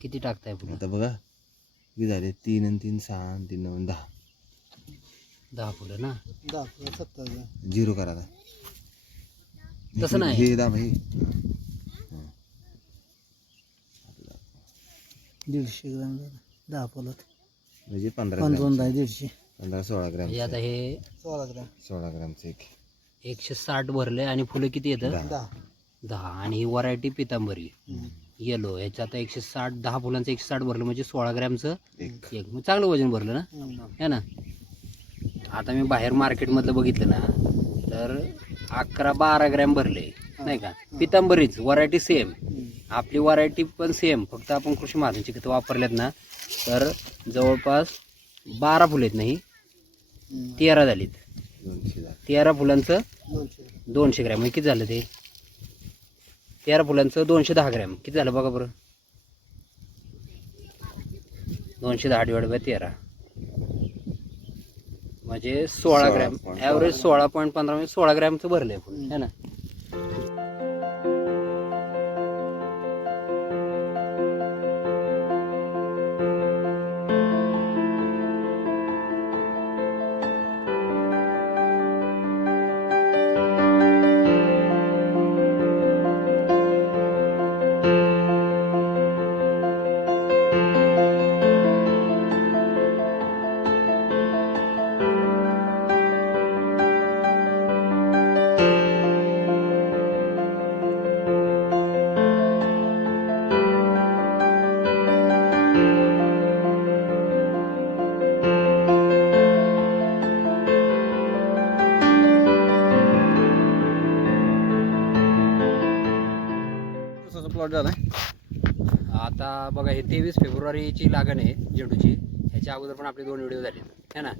किती टाकताय फुलं आता बघा किती झाले? तीन आणि तीन सहा आणि तीन नऊ दहा. दहा फुलं ना? दहा किलो सत्तर झिरो करा आता. तसं नाही. हे दाब हे. दीडशे ग्रॅम झालं. दहा पोलात. म्हणजे पंधरा दोनदा आहे दीडशे. पंधरा सोळा ग्रॅम म्हणजे आता हे सोळा ग्रॅम. सोळा ग्रॅमचं एक. एकशे साठ भरले आणि फुलं किती येतं? दहा. दहा. दहा. आणि ही व्हरायटी पितांबरी. येलो ह्याचं आता एकशे साठ दहा फुलांचं एकशे साठ भरलं म्हणजे सोळा ग्रॅमचं एक. एक. मग चांगलं वजन भरलं ना. है ना? आता मी बाहेर मार्केटमधलं बघितलं ना तर अकरा बारा ग्रॅम भरले नाही का? पितांबरीच व्हरायटी सेम. आपली व्हरायटी पण सेम फक्त आपण कृषी महाजनची खतं वापरल्यात ना तर जवळपास बारा फुलं आहेत नाही. तेरा झालीत. तेरा फुलांचं दोनशे. ग्रॅम दोनशे ग्रॅम. म्हणजे किती झालं ते? तेरा फुलांचं दोनशे दहा ग्रॅम. किती झालं बघा बरं? दोनशे दहा डिवाइड बाय तेरा. म्हणजे सोळा ग्रॅम. ॲव्हरेज सोळा. पॉईंट पंधरा म्हणजे सोळा ग्रॅमचं भरलंय फुल. है ना? बघा हे तेवीस फेब्रुवारीची लागण आहे झेंडूची. ह्याच्या अगोदर पण आपले दोन व्हिडिओ झाले है ना.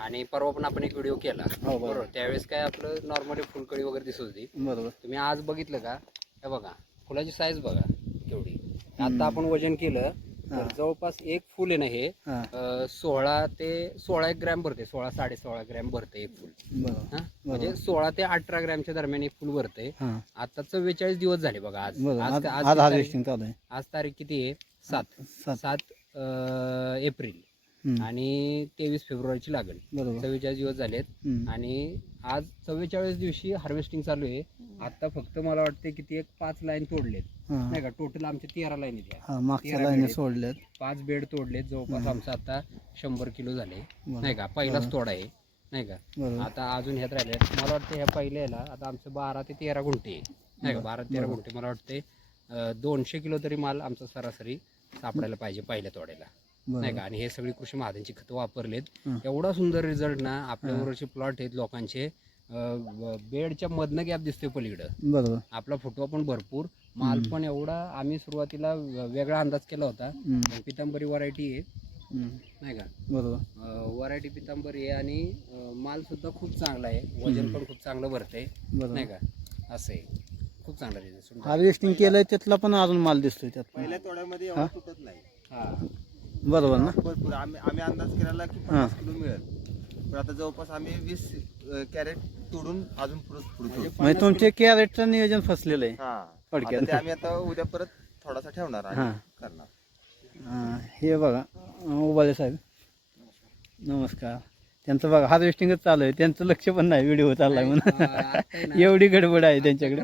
आणि परवा पण आपण एक व्हिडिओ केला हो, बरोबर. बरोबर? त्यावेळेस काय आपलं नॉर्मली फुलकळी वगैरे दिसत होती. बरोबर. तुम्ही आज बघितलं का? हे बघा फुलाची साईज बघा केवढी. आता आपण वजन केलं तर हा. जवळपास एक फुल आहे ना हे हां. अं, सोळा ते सोळा एक ग्रॅम भरते सोळा साडे सोळा ग्रॅम भरते एक फुल. बरोबर हा? म्हणजे सोळा ते अठरा ग्रॅमच्या दरम्यान एक फुल भरते. हां. आता चव्वेचाळीस दिवस झाले बघा आज. बरोबर आज आज का- आज आज तारीख- हार्वेस्टिंग चालू आहे. आज तारीख किती आहे? सात. सात. सात अं, एप्रिल. हम्म. आणि तेवीस फेब्रुवारीची लागण. बरोबर. चव्वेचाळीस दिवस झालेत. हम्म. आणि आज चव्वेचाळीस दिवशी हार्वेस्टिंग चालू आहे. आता फक्त मला वाटते किती एक पाच लाईन तोडलेत. हां. नाही का? टोटल आमचे तेरा लाईन आहेत हां मागच्या तेरा लाईने बेड. सोडल्यात पाच बेड तोडलेत. जवळपास आमचं आता शंभर किलो झाले. बरोबर. नाही का? पहिलाच तोड आहे. नाही का? बरोबर. आता अजून ह्यात राहिले मला वाटतं ह्या पहिल्याला आता आमचं बारा ते तेरा गुंठे. आहे. नाही का? बारा ते तेरा गुंठे. मला वाटते अं, दोनशे किलो तरी माल आमचा सरासरी सापडायला पाहिजे पहिल्या तोड्याला. नाही का? आणि हे सगळी कृषी महाजनची खतं वापरलेत. एवढा सुंदर रिझल्ट ना आपल्या बरोबरचे प्लॉट आहेत लोकांचे. बेडच्या मधनं गॅप दिसतोय पलीकडं. बरोबर. आपला फुटवा पण भरपूर. माल पण एवढा आम्ही सुरुवातीला वेगळा अंदाज केला होता. पितांबरी व्हरायटी आहे. नाही का? बरोबर. व्हरायटी पितांबरी आहे आणि माल सुद्धा खूप चांगला आहे. वजन पण खूप चांगलं भरतंय. नाही का? असं आहे. खूप चांगला रिझल्ट हार्वेस्टिंग केलंय त्यातला पण अजून माल दिसतोय त्यात पण. पहिल्या तोड्यामध्ये हा? एवढं तुटत नाही. हा. बरोबर ना? भरपूर. आम्ही आम्ही अंदाज केलेला की पन्नास किलो मिळेल. पण आता जवळपास आम्ही वीस कॅरेट तोडून अजून पुढे पुढे म्हणजे तुमचे कॅरेटचं नियोजन फसलेलं आहे. हा. थोडक्यात. आता ते आम्ही आता उद्या परत थोडासा ठेवणार आणि हा. करणार. हां, हे बघा. उबाळे साहेब. नमस्कार. त्यांचं बघा हार्वेस्टिंगच चालू आहे. त्यांचं लक्ष पण नाही व्हिडिओ चाललाय म्हणून. एवढी गडबड आहे त्यांच्याकडे.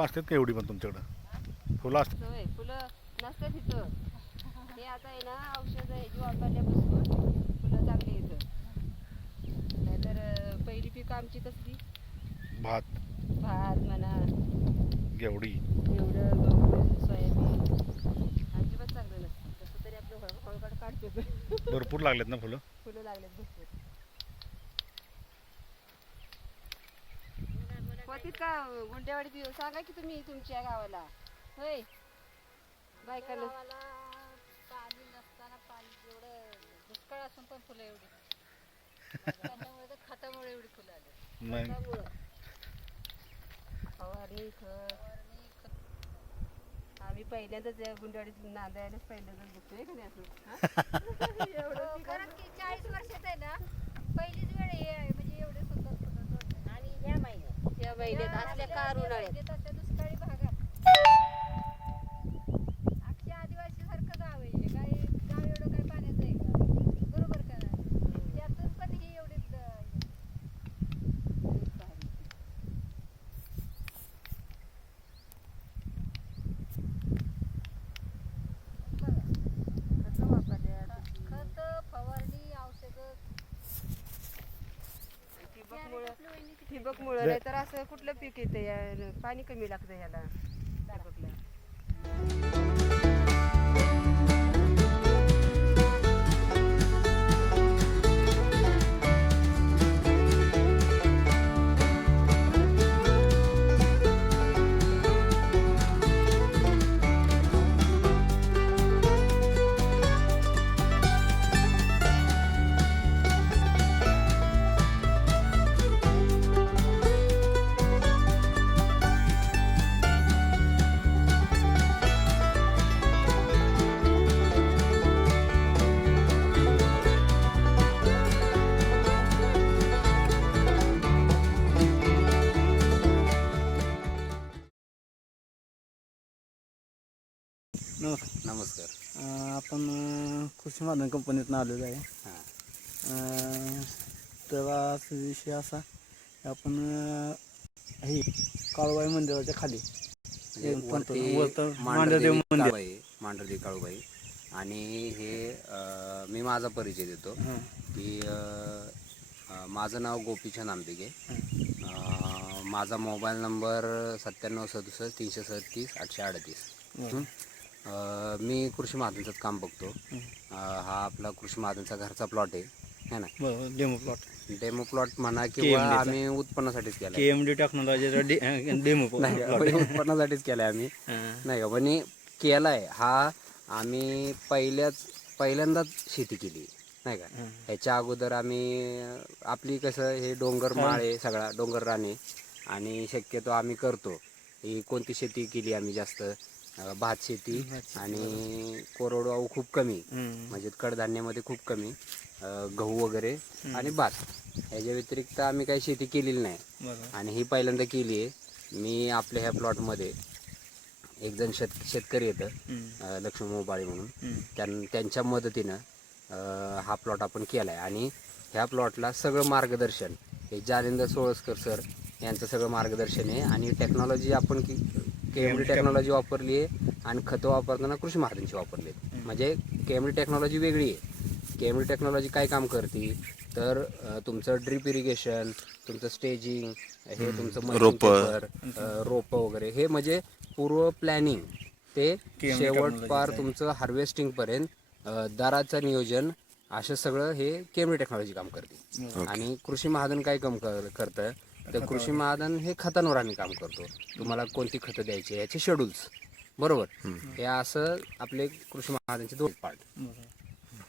फुलं असतात का एवढी पण तुमच्याकडं? फुलं असतात. होय फुलं नसतात इथं. हे आता आहे ना औषध आहे जी वापरल्यापासून फुलं चांगली येतं. पहिली पिकं आमची कसली भात. भात म्हणा. गेवडी. एवढं गहू सोयाबीन अजिबात चांगलं नसतं. कसं तरी आपलं हळ हळकाट काढतो. भरपूर लागलेत ना फुलं? फुलं लागलेत भरपूर. होतीत का गुंडेवाडी सांगा की तुम्ही तुमच्या गावाला. होय. बायकाला पाणी नसताना पाणी एवढं दुष्काळ असून पण फुलं एवढी. त्याच्यामुळे तर खतामुळे एवढी फुलं आली. नाही फवारणी खत आम्ही पहिल्यांदाच या गुंडेवाडीत नांदायलाच पहिल्यांदाच बघतोय का नाही असं? हो, कारण की चाळीस वर्षात आहे ना पहिलीच वेळ हे आहे म्हणजे एवढे सुंदर फुलं तोडतात. आणि ह्या महिन्यात असल्या कार उन्हाळ्यात म्हणजे तशा दुष्काळी भागात अक्षय आदिवासी सारखं गाव आहे हे. काय गाव एवढं काय पाण्याचं आहे का बरोबर का नाही? त्यातून पण ही एवढी खतं वापरल्या खत फवारणी औषधं ठिबकमुळं ठिबकमुळं नाही तर असं कुठलं पीक येतं या पाणी कमी लागतं ह्याला. नमस्कार. नमस्कार. अं, आपण अं, कृषी माध्यम कंपनीतून आलेलो आहे. हां. अं, तर आज विषय असा की आपण अं, हे काळूबाई मंदिराच्या खाली म्हणजे एक वरती पंत- वरतं मांढरदेवी मांढरदेव मंदिर. काळूबाई मांढरदेवी काळूबाई. आणि हे अं, मी माझा परिचय देतो. हां. की अं, अं, माझं नाव गोपीचंद आंबिगे. अं, माझा मोबाईल नंबर सत्त्याण्णव सदुसष्ट तीनशे सत्तीस आठशे अडतीस. बरं. मी कृषी महाजनचंच काम बघतो. अं, हा आपला कृषी महाजनचा घरचा प्लॉट आहे है ना? डेमो प्लॉट डेमो प्लॉट म्हणा किंवा KMD चा. आम्ही उत्पन्नासाठीच केला के एम डी टेक्नॉलॉजीचा डेमो नाही प्लॉट आपण उत्पन्नासाठीच केलाय आम्ही. नाही का पण केलाय. हा आम्ही पहिल्याच पहिल्यांदाच शेती केली. नाही का? हं. ह्याच्या अगोदर आम्ही अं, आपली कसं हे डोंगर माळे सगळा डोंगर राणे आणि शक्यतो आम्ही करतो. ही कोणती शेती केली आम्ही जास्त? भात शेती आणि कोरडवाहू खूप कमी. म्हणजे कडधान्यामध्ये खूप कमी. गहू वगैरे आणि भात. ह्याच्या व्यतिरिक्त आम्ही काही शेती केलेली नाही. आणि ही पहिल्यांदा केली आहे. मी आपल्या ह्या प्लॉटमध्ये एक जण शेत शेतकरी येतं लक्ष्मी मोबाळे म्हणून. त्यां त्यांच्या मदतीनं हा प्लॉट आपण केला आहे आणि ह्या प्लॉटला सगळं मार्गदर्शन हे जालिंदर सोळसकर सर यांचं सगळं मार्गदर्शन आहे. आणि टेक्नॉलॉजी आपण की केएमडी टेक्नॉलॉजी वापरली आहे आणि खतं वापरताना कृषी महाजनची वापरली आहेत. म्हणजे केएमडी टेक्नॉलॉजी वेगळी आहे. केएमडी टेक्नॉलॉजी काय काम करते? तर तुमचं ड्रिप इरिगेशन तुमचं स्टेजिंग हे तुमचं रोप. रोपं वगैरे हे म्हणजे पूर्व प्लॅनिंग ते शेवट पार. तुमचं हार्वेस्टिंग पर्यंत दराचं नियोजन असं सगळं हे केमडी टेक्नॉलॉजी काम करते. आणि कृषी महाजन काय काम कर- करतं? तर कृषी महाजन हे खतांवर आम्ही काम करतो. तुम्हाला कोणती खतं द्यायची याचे शेड्यूल्स बरोबर? हे असं आपले कृषी महाजनचे दोन पार्ट बरं.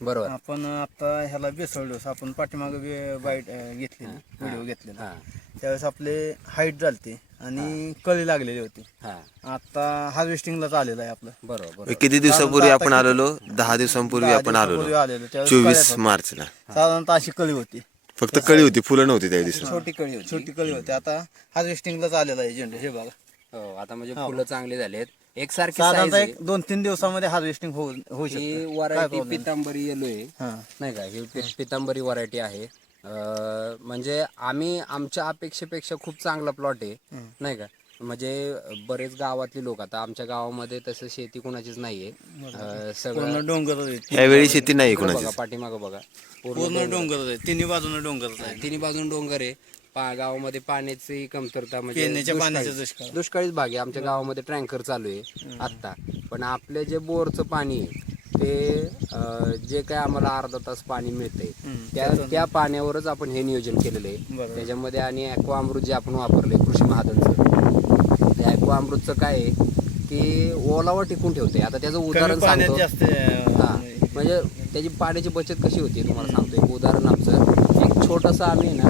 बरोबर. आपण आता ह्याला बेसळ डोस आपण पाठीमागे बाईट घेतलेली व्हिडिओ घेतलेला. हां. त्यावेळेस आपले हाईट झालते आणि कळी लागलेली होती. हां. आता हार्वेस्टिंगलाच आलेलं आहे आपलं. बरोबर किती दिवसापूर्वी आपण आलेलो? दहा दिवसांपूर्वी आपण आलेलो. आलेलो. चोवीस. मार्चला. साधारणतः अशी कळी होती. फक्त कळी होती फुलं नव्हती त्या दिवशी. छोटी कळी होती. छोटी कळी होती. आता हार्वेस्टिंगलाच आलेला आहे झेंडू हे बघा. हो आता म्हणजे फुलं चांगली झालेत. एकसारखी size साधारणतः आहे. एक दोन तीन दिवसामध्ये हार्वेस्टिंग होऊ होऊ ही शकते. काय व्हरायटी problem? पितांबरी येलो आहे. हां. नाही का? ही पि- पितांबरी व्हरायटी आहे. अं, म्हणजे आम्ही आमच्या अपेक्षेपेक्षा खूप चांगला प्लॉट आहे. नाही का? म्हणजे बरेच गावातले लोक आता आमच्या गावामध्ये तसं शेती कोणाचीच नाहीये. अं, सगळं डोंगर आहे यावेळी शेती नाही इकडं कोणाची बघा पाठीमागं बघा. पूर्ण पूर्ण डोंगर. आहे तिन्ही बाजूने डोंगर आहे तिन्ही बाजून डोंगर आहे. पा गावामध्ये पाण्याची कमतरता म्हणजे पिण्याच्या दुष्काळी- पाण्याचा दुष्काळ. दुष्काळीच भाग आहे. आमच्या गावामध्ये टँकर चालू आहे आत्ता. पण आपले जे बोरचं पाणी आहे ते अं, जे काय आम्हाला अर्धा तास पाणी मिळतंय त्या त्या पाण्यावरच आपण हे नियोजन केलेलं आहे. बरोबर. त्याच्यामध्ये आणि ॲक्वा अमृत जे आपण वापरले कृषी महादनचं ते ॲक्वा अमृतचं काय आहे की ओलावा टिकून ठेवते आता त्याचं उदाहरण सांगतो. हा. म्हणजे त्याची पाण्याची बचत कशी होती तुम्हाला सांगतो. एक उदाहरण आमचं. एक छोटंसं आम्ही ना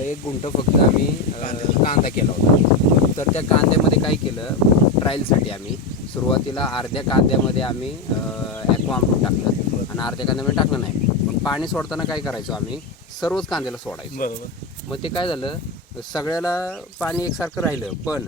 एक गुंठ फक्त आम्ही कांदा. केला होता. तर त्या कांद्यामध्ये काय केलं ट्रायलसाठी आम्ही सुरुवातीला अर्ध्या कांद्यामध्ये आम्ही ॲक्वा अमृत टाकलं. आणि अर्ध्या कांद्यामध्ये टाकलं नाही. पण पाणी सोडताना काय करायचो आम्ही सर्वच कांद्याला सोडायचो. बरोबर. मग ते काय झालं सगळ्याला पाणी एकसारखं राहिलं पण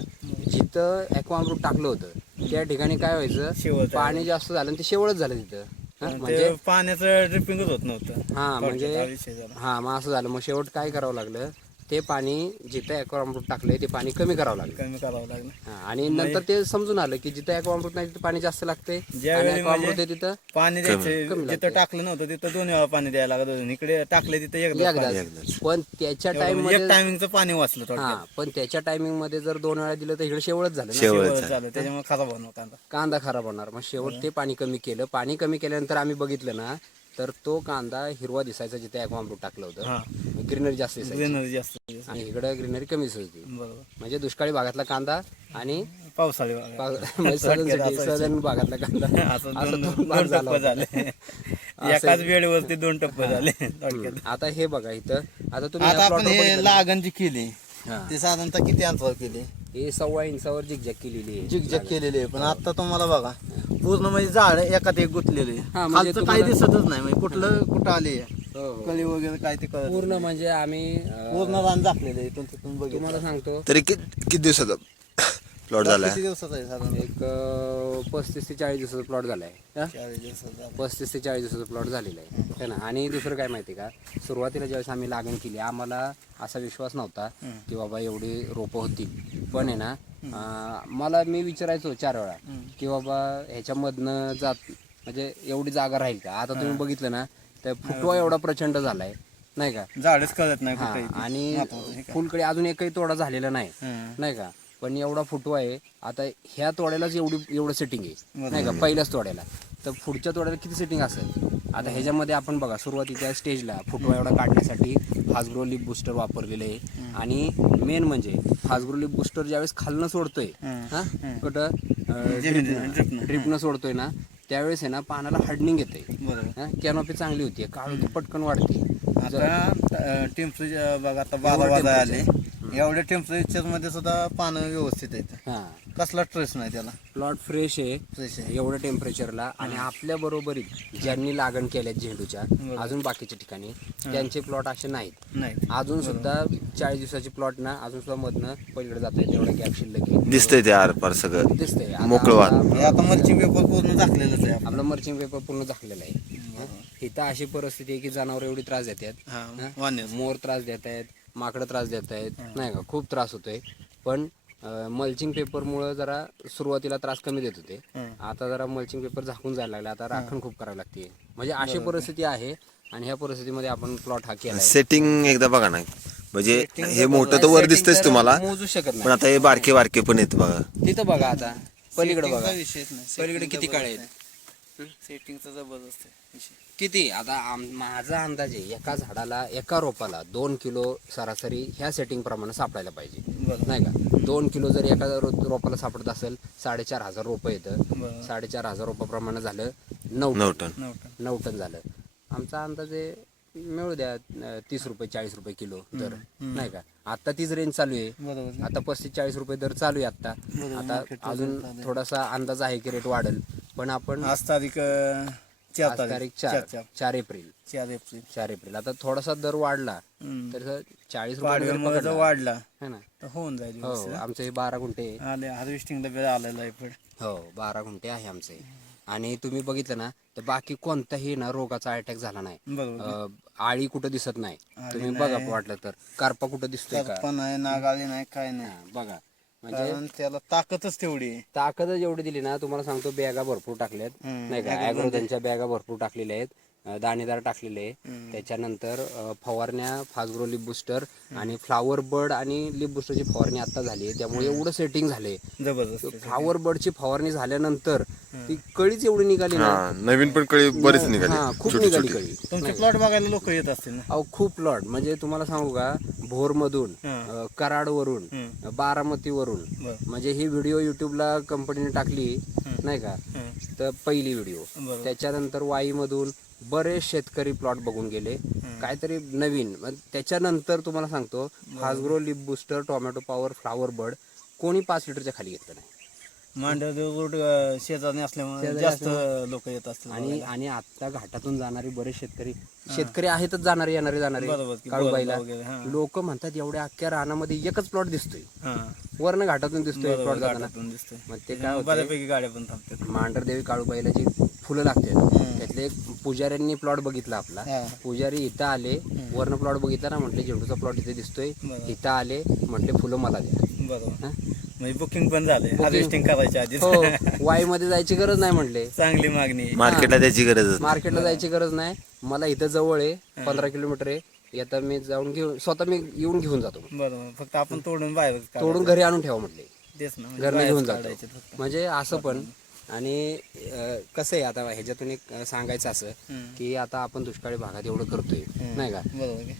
जिथं ॲक्वा अमृत टाकलं होतं त्या ठिकाणी काय शेवट व्हायचं पाणी जास्त झालं आणि ते शेवळच झालं तिथं. हा, म्हणजे पाण्याचं ड्रिपिंगच होत नव्हतं. हा म्हणजे विषय झाला. हा मग असं झालं. मग शेवट काय करावं लागलं? ते पाणी जिथं ॲक्वाअमृत टाकलंय ते पाणी कमी करावं लागलं. कमी करावं लागलं. हा, आणि नंतर ते समजून आलं की जिथं ॲक्वाअमृत नाही तिथं पाणी जास्त लागतंय. आणि ज्यावेळी ॲक्वाअमृत म्हणजे आहे तिथं पाणी द्यायचं जिथं टाकलं नव्हतं तिथं दोन वेळा पाणी द्यायला लागत होतं. इकडे टाकले तिथं एकदा एकदाच. पण. त्याच्या टाइम एक मध्ये टायमिंगचं पाणी वाचलं हा पण त्याच्या टायमिंगमध्ये जर दोन वेळा दिलं तर इकडे शेवळच झालं ना. शेवट झालं. झालं. त्याच्यामुळे खराब होणार कांदा. कांदा खराब होणार. मग शेवट ते पाणी कमी केलं. पाणी कमी केल्यानंतर आम्ही बघितलं ना तर तो कांदा हिरवा दिसायचा जिथे ॲक्वाअमृत टाकलं होतं. ग्रीनरी जास्त दिसायची. ग्रीनरी जास्त आणि इकडे ग्रीनरी कमी दिसायची बरोबर. म्हणजे दुष्काळी भागातला कांदा आणि पावसाळी भागात. पा- म्हणजे सदन भागातला कांदा. असं असं दोन दोन भाग दोन झाला टप्पे होता. झाले. एकाच वेळेवरती दोन टप्पे झाले. थोडक्यात. आता हे बघा इथं. आता तुम्ही आता या आपण plot वर हे बघितलं. ना? लागण जी केली. हा. ती साधारणतः किती अंतरावर केली? हे सव्वा इंचावर जिगजॅग केलेली आहे. जिगजॅग केलेली आहे. पण आता तुम्हाला बघा पूर्ण म्हणजे झाड एकात एक गुंतलेले हा, म्हणजे खालचं काही तुम्हाला- दिसतच नाही. म्हणजे कुठलं कुठं आले हो, हो. कळी वगैरे काय ते कळत पूर्ण. म्हणजे आम्ही अं, पूर्ण रान झाकलेलं आहे इथून तिथून बघितलं. तुम्हाला सांगतो. तरी कि- किती दिवसाचा? प्लॉट झाला किती दिवसाचा आहे साधारण एक अं, पस्तीस ते चाळीस दिवसाचा प्लॉट झालाय. हा? चाळीस दिवसाचा झाला. पस्तीस ते चाळीस दिवसाचा प्लॉट झालेला आहे. है ना? आणि दुसरं काय माहिती का? सुरुवातीला ज्यावेळेस आम्ही लागण केली आम्हाला असा विश्वास नव्हता की बाबा एवढी रोपं होतील. पण आहे ना अं, मला मी विचारायचो चार वेळा की बाबा ह्याच्यामधनं जात म्हणजे एवढी जागा राहील का? आता तुम्ही बघितलं ना तर फुटवा एवढा प्रचंड झालाय नाही का? झाडच कळत नाही हा. कुठे आणि फुलकडे अजून एकही तोडा झालेला नाही नाही का? पण एवढा फुटवा आहे. आता ह्या तोड्यालाच एवढी एवढं सेटिंग आहे. नाही का? पहिल्याच तोड्याला. तर पुढच्या तोड्याला किती सेटिंग असेल? आता ह्याच्यामध्ये आपण बघा सुरुवातीच्या स्टेजला फुटवा एवढा काढण्यासाठी फास्ग्रो लिप बुस्टर वापरलेलं आहे. आणि मेन म्हणजे फास्ग्रो लिप बुस्टर ज्यावेळेस खालनं सोडतोय हा? कुठं? ड्रिपनं सोडतोय ना त्यावेळेस आहे ना पानाला हार्डनिंग येते कॅनॉपी चांगली होती काळ पटकन वाढते आता टेम्परेचर बघा आता बारा वाजा आले. एवढ्या टेम्परेचरमध्ये सुद्धा पानं व्यवस्थित आहेत. हा. कसला स्ट्रेस नाही त्याला. प्लॉट फ्रेश आहे. फ्रेश आहे. एवढ्या टेम्परेचरला आणि आपल्या बरोबरीत ज्यांनी लागण केल्या झेंडूच्या अजून बाकीच्या ठिकाणी त्यांचे प्लॉट असे नाहीत. नाही अजून सुद्धा चाळीस दिवसाची प्लॉट ना अजून सुद्धा मधनं पलीकडे जातोय तेवढा गॅप शिल्लक आहे. दिसतंय ते आरपार सगळं. दिसतंय. आता मोकळं वाट. आपला- हे आता मल्चिंग पेपर पूर्ण झाकलेलंच आहे. आपला मर्चिंग पेपर पूर्ण झाकलेला आहे. इथं अशी परिस्थिती आहे की जनावर एवढी त्रास देतात. हा हा? वाण्याचं. मोर त्रास देत आहेत माकडं त्रास देत आहेत. नाही का? खूप त्रास होतोय. पण मल्चिंग पेपरमुळं जरा सुरुवातीला त्रास कमी देत होते. आता जरा मल्चिंग पेपर झाकून जायला लागला. आता राखण खूप करावी लागते म्हणजे अशी परिस्थिती आहे आणि ह्या परिस्थितीमध्ये आपण प्लॉट हा केला सेटिंग एकदा बघा ना. म्हणजे हे मोठं तर वर दिसतंयच तुम्हाला मोजू शकत पण आता हे बारके बारके पण आहेत बघा. तिथं बघा आता. पलीकडे बघा. पलीकडे किती काळे आहेत? सेटिंगचा जबरदस्त आहे विषय. किती? आता आम- माझा अंदाज आहे एका झाडाला एका रोपाला दोन किलो सरासरी ह्या सेटिंग प्रमाणे सापडायला पाहिजे. नाही का? दोन किलो जर एका रो- रोपाला सापडत असेल साडेचार हजार रोपं येतं. साडेचार हजार रोपाप्रमाणे झालं नऊ नऊ टन. नऊ टन. झालं. आमचा अंदाजे मिळू द्या तीस रुपये चाळीस रुपये किलो दर. नाही का? आता तीच रेंज चालू आहे. बरोबर. आता पस्तीस चाळीस रुपये दर चालू आहे आता आता अजून थोडासा अंदाज आहे की रेट वाढेल. पण आपण आज तारीख चार आज तारीख. चार. चार एप्रिल. चार एप्रिल. चार एप्रिल. आता थोडासा दर वाढला हम्म. तर चाळीस रुपये जर वाढला. है ना? तर होऊन जाईल हो व्यवस्थित. आमचे हे बारा गुंठे. आहे. आले हार्वेस्टिंगला वेळ आलेला आहे पण. हो बारा गुंठे आहे आमचे. आणि तुम्ही बघितलं ना तर बाकी कोणताही ना रोगाचा अटॅक झाला नाही. बरोबर. अं, आळी कुठं दिसत नाही. तुम्ही बघा वाटलं तर. कारपा कुठं दिसतोय का? पण आहे नागाळी नाही काय नाही. हा, बघा. म्हणजे? कारण त्याला ताकदच तेवढी आहे. ताकदच एवढी दिली ना तुम्हाला सांगतो बॅगा भरपूर टाकल्यात. नाही का? अॅग्रोधनच्या बॅगा भरपूर टाकलेल्या आहेत. दाणेदार टाकलेले आहे. त्याच्यानंतर फवारण्या फास्ग्रो लिप बुस्टर आणि फ्लावर बर्ड आणि लिप बुस्टरची फवारणी आता झाली आहे. त्यामुळे एवढं सेटिंग झाले जबरदस्त. फ्लावर बर्डची फवारणी झाल्यानंतर ती कळीच एवढी निघाली ना हा नवीन पण कळी बरेच हा निघाले. खूप छोटी निघाली छोटी कळी. तुमचे प्लॉट बघायला लोक येत असतील ना? अहो खूप लॉट म्हणजे तुम्हाला सांगू का? भोरमधून हं. अं, कराडवरून हं. बारामतीवरून. बरं. म्हणजे ही व्हिडिओ युट्यूबला कंपनीने टाकली नाही का? हं. तर पहिली व्हिडिओ. त्याच्यानंतर वाईमधून बरेच शेतकरी प्लॉट बघून गेले. काहीतरी नवीन. मग त्याच्यानंतर तुम्हाला सांगतो Fastgro leaf booster tomato power flower bird कोणी पाच लिटरच्या खाली घेतलं नाही. शेजारी असल्यामुळे शेजारी जास्त लोक येत असतील आणि आणि आता घाटातून जाणारे बरेच शेतकरी शेतकरी आहेतच जाणारे येणारे जाणारे. बरोबर की काळूबाईला. वगैरे, हां. लोक म्हणतात एवढ्या अख्ख्या रानामध्ये एकच प्लॉट दिसतोय. हा. वरनं घाटातून दिसतोय प्लॉट जाताना. दिसतंय. मग ते काय होतंय? बऱ्यापैकी गाड्या पण थांबतात. मांढरदेवी काळूबाईला जी फुलं लागतात एक पुजाऱ्यांनी प्लॉट बघितला आपला. हा. पुजारी इथं आले वरनं प्लॉट बघितला ना म्हटले झेंडूचा प्लॉट इथे दिसतोय. इथं आले म्हटले फुलं मला द्या. बरोबर. हा? म्हणजे बुकिंग पण झाले हार्वेस्टिंग करायच्या आधीच. हो वाई मध्ये जायची गरज नाही म्हटले. चांगली मागणी. आहे. मार्केटला त्याची गरजच नाही. मार्केटला जायची गरज नाही. मला इथं जवळ आहे पंधरा किलोमीटर आहे. आता मी जाऊन घेऊन स्वतः मी येऊन घेऊन जातो. बरोबर. फक्त आपण तोडून बाहेर तोडून घरी आणून ठेवा म्हटले. तेच ना म्हणजे घरनं बाहेरच घेऊन काढायचे जातो फक्त. म्हणजे असं पण आणि कसं आहे आता ह्याच्यातून एक सांगायचं असं. की आता आपण दुष्काळी भागात एवढं करतोय नाही का?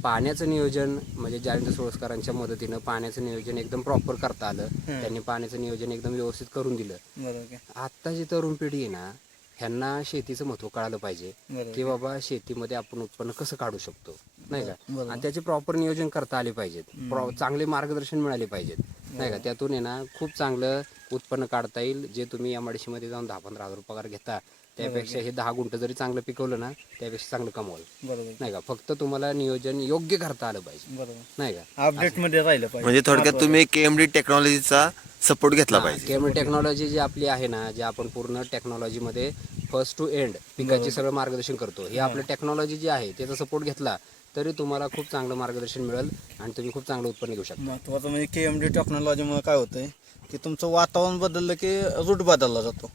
पाण्याचं नियोजन म्हणजे जायंत सोळसकरांच्या मदतीनं पाण्याचं नियोजन एकदम प्रॉपर करता आलं त्यांनी पाण्याचं नियोजन एकदम व्यवस्थित करून दिलं की? आत्ताची तरुण पिढी आहे ना ह्यांना शेतीचं महत्त्व कळालं पाहिजे. की बाबा शेतीमध्ये आपण उत्पन्न कसं काढू शकतो नाही का. आणि त्याचे प्रॉपर नियोजन करता आले पाहिजेत चांगले मार्गदर्शन मिळाले पाहिजेत नाही का? त्यातून आहे ना खूप चांगलं उत्पन्न काढता येईल. जे तुम्ही या मध्ये जाऊन दहा पंधरा हजार रुपये पगार घेता त्यापेक्षा हे दहा गुंठ जरी चांगलं पिकवलं ना त्यापेक्षा चांगलं कमवाल. बरोबर. नाही का? फक्त तुम्हाला नियोजन योग्य करता आलं पाहिजे. बरोबर. नाही का? अपडेटमध्ये राहिलं पाहिजे. म्हणजे थोडक्यात तुम्ही केएमडी टेक्नॉलॉजीचा सपोर्ट घेतला पाहिजे. केमल टेक्नॉलॉजी जी आपली आहे ना जे आपण पूर्ण टेक्नॉलॉजीमध्ये फर्स्ट टू एंड पिकाची सगळं मार्गदर्शन करतो हे आपलं टेक्नॉलॉजी जी आहे त्याचा सपोर्ट घेतला तरी तुम्हाला खूप चांगलं मार्गदर्शन मिळेल आणि तुम्ही खूप चांगलं उत्पन्न घेऊ शकता. महत्वाचं म्हणजे के एम डी टेक्नॉलॉजीमुळे काय होतंय की तुमचं वातावरण बदललं की रूट बदलला जातो.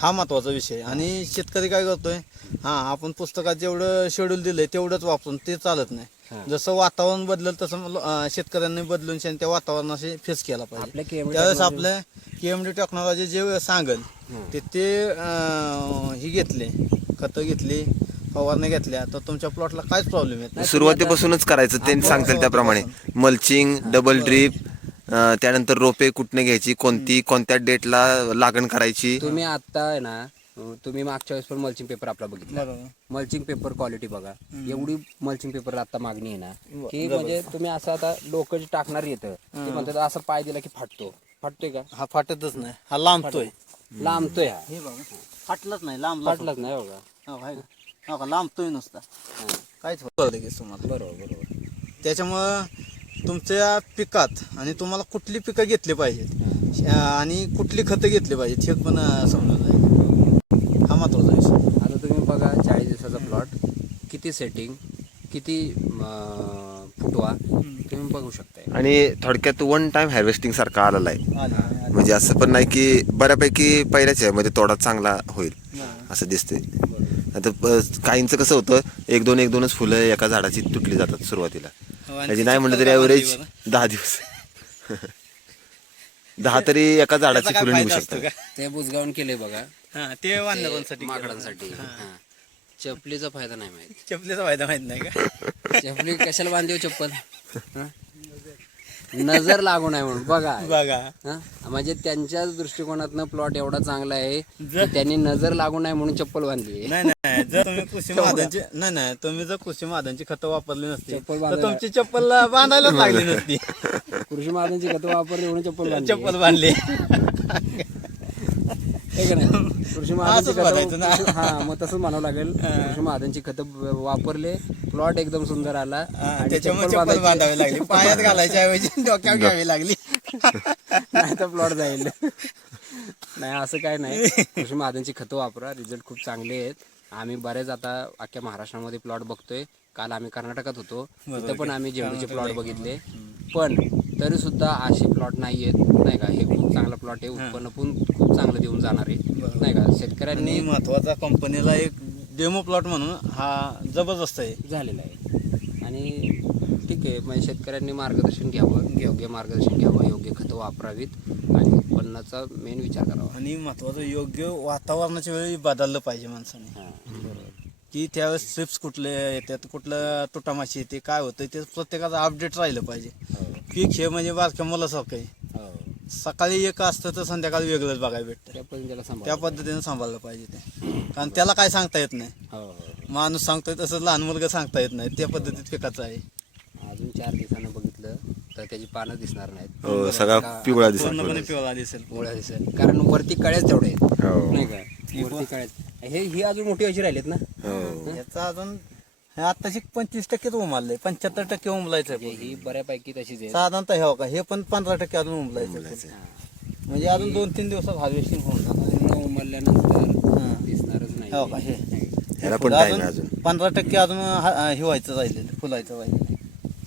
हां. महत्त्वाचा विषय. आणि शेतकरी काय करतोय हा आपण पुस्तकात जेवढं शेड्यूल दिलंय तेवढंच वापरून ते चालत. नाही. जसं वातावरण बदलल तसं शेतकऱ्यांनी बदलून त्या वातावरणाशी फेस केला पाहिजे. त्यावेळेस आपल्या केएमडी टेक्नॉलॉजी जे सांगल ते ते ही घेतले खतं घेतली फवारणी घेतल्या तर तुमच्या प्लॉटला काहीच प्रॉब्लेम येत नाही. सुरुवातीपासूनच करायचं ते सांगतील त्याप्रमाणे. मल्चिंग डबल ड्रीप त्यानंतर रोपे कुठने घ्यायची कोणती कोणत्या डेटला लागण करायची? तुम्ही आता आहे ना तुम्ही मागच्या वेळेस पण मल्चिंग पेपर आपला बघितला. मल्चिंग पेपर क्वालिटी बघा. एवढी मल्चिंग पेपर आता मागणी आहे ना की म्हणजे तुम्ही असं आता लोक जे टाकणार येतं ते म्हणतात असं पाय दिला की फाटतो. फाटतोय का? हा फाटतच नाही. हा लांबतोय. लांबतोय हा. हे बघा. फाटलंच नाही लांब फाटलाच नाही बघा. हो, आहे का? हो लांबतोय नुसता. काहीच होत लगेच तुम्हाला. बरोबर बरोबर. त्याच्यामुळं तुमच्या पिकात आणि तुम्हाला कुठली पिकं घेतली पाहिजेत आणि कुठली खतं घेतली पाहिजेत हे पण समजून जाईल. हा महत्त्वाचा विषय. आता तुम्ही बघा चाळीस दिवसाचा प्लॉट किती सेटिंग किती अं, फुटवा तुम्ही बघू शकताय. आणि थोडक्यात वन टाइम हार्वेस्टिंग सारखा आलेला आहे. म्हणजे असं पण नाही की बऱ्यापैकी पहिल्याच मध्ये तोडा चांगला होईल असं दिसतंय. आता काहींचं कसं होतं एक दोन एक दोनच फुलं एका झाडाची तुटली जातात सुरुवातीला. हो, आणि त्याची नाही म्हणलं तरी ॲव्हरेज दहा दिवस. दहा तरी एका झाडाची फुलं निघू शकतात. का? ते बुजगावून केले बघा. हा ते वांदरांसाठी माकडांसाठी. हा. चपलीचा फायदा नाही माहीत. चपलीचा फायदा माहीत नाही का? चपली कशाला बांधली हो चप्पल? नजर लागू नये म्हणून. बघा. बघा. हा? म्हणजे त्यांच्या दृष्टिकोनातनं प्लॉट एवढा चांगला आहे की त्यांनी नजर लागू नये म्हणून चप्पल बांधली नाही नाही. जर तुम्ही कृषी मादांची नाही नाही. तुम्ही जर कृषी मादांची खतं वापरली नसती चप्पल तर बांधायला- तुमची चप्पल बांधायलाच लागली नसती. कृषी महाजनची खतं वापरली म्हणून चप्पल बांधली चप्पल बांधली. हे का नाही? कृषी महाजनची असंच म्हणायचं ना. खतं हा मग तसंच म्हणावं लागेल. कृषी महाजनची खतं वापरले प्लॉट एकदम सुंदर आला. आणि त्याच्यामुळे चप्पल चप्पल बांधायची- बांधावी लागली. पायात घालायच्या ऐवजी डोक्यावर घ्यावी लागली. नाही तर प्लॉट जाईल. नाही असं काय नाही. कृषी महाजनची खतं वापरा. रिझल्ट खूप चांगले आहेत. आम्ही बरेच आता अख्ख्या महाराष्ट्रामध्ये प्लॉट बघतोय. काल आम्ही कर्नाटकात होतो. तिथं पण आम्ही झेंडूचे प्लॉट बघितले. पण तरी सुद्धा असे प्लॉट नाही आहेत नाही का? हे खूप चांगला प्लॉट आहे उत्पन्न पण खूप चांगलं देऊन जाणार आहे बरोबर. नाही का? शेतकऱ्यांनी महत्त्वाचा कंपनीला एक डेमो प्लॉट म्हणून हा जबरदस्त आहे. झालेला आहे. आणि ठीक आहे म्हणजे शेतकऱ्यांनी मार्गदर्शन घ्यावं योग्य मार्गदर्शन घ्यावं योग्य खतं वापरावीत आणि उत्पन्नाचा मेन विचार करावा. आणि महत्वाचं योग्य वातावरणाच्या वेळी बदललं पाहिजे माणसाने. हां. की त्यावेळेस स्ट्रिप्स कुठले येतात कुठलं तुटामाशी येते काय होतं ते प्रत्येकाचं अपडेट राहिलं पाहिजे. हो. पीक हे म्हणजे बारक्या मुलासारखं आहे. हो. सकाळी एक असतं तर संध्याकाळी वेगळंच बघायला भेटतं. त्या पण त्याला सांभाळ त्या पद्धतीने सांभाळलं पाहिजे ते. कारण त्याला काय सांगता येत नाही. हो हो माणूस सांगतोय तसं लहान मुलगा सांगता येत नाही. त्या पद्धतीत पिकाचं आहे. अजून चार दिवसानं बघितलं तर त्याची पानं दिसणार नाहीत. हो सगळा पिवळा दिसत पूर्णपणे पिवळा दिसेल. मुळा दिसेल. कारण वरती कळ्याच तेवढे आहेत. हो. नाही का? वरती कळ्याच. हे ही अजून मोठी अशी राहिलीत ना? हो. याचा अजून हे आताशी पंचवीस टक्केच उमललंय पंच्याहत्तर टक्के उमलायचं म्हणजे ही बऱ्यापैकी तशीच आहे साधारणतः हे हो का हे पण पंधरा टक्के अजून उमलायचं म्हणजे अजून दोन तीन दिवसात हार्वेस्टिंग होऊन जाणार. पूर्ण उमरल्यानंतर हां. दिसणारच नाही. हो का हे. ह्याला पण पुढं टाइम आहे अजून. पंधरा टक्के अजून हा- हे व्हायचं राहिलेलं फुलायचं राहिलेलं.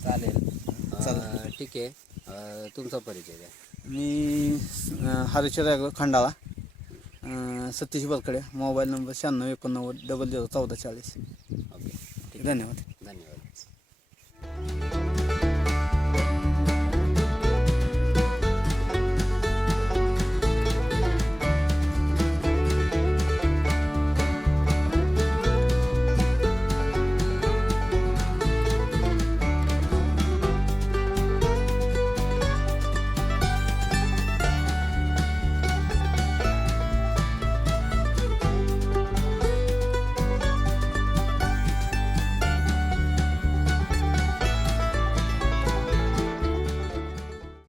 चालेल. अं, ठीक आहे. अं, तुमचा परिचय द्या. मी अं, हरेश्वर खंडाळा. अं, सतीश बरकडे मोबाईल नंबर शहाण्णव एकोणनव्वद डबल झिरो चौदा चाळीस. ओके. धन्यवाद.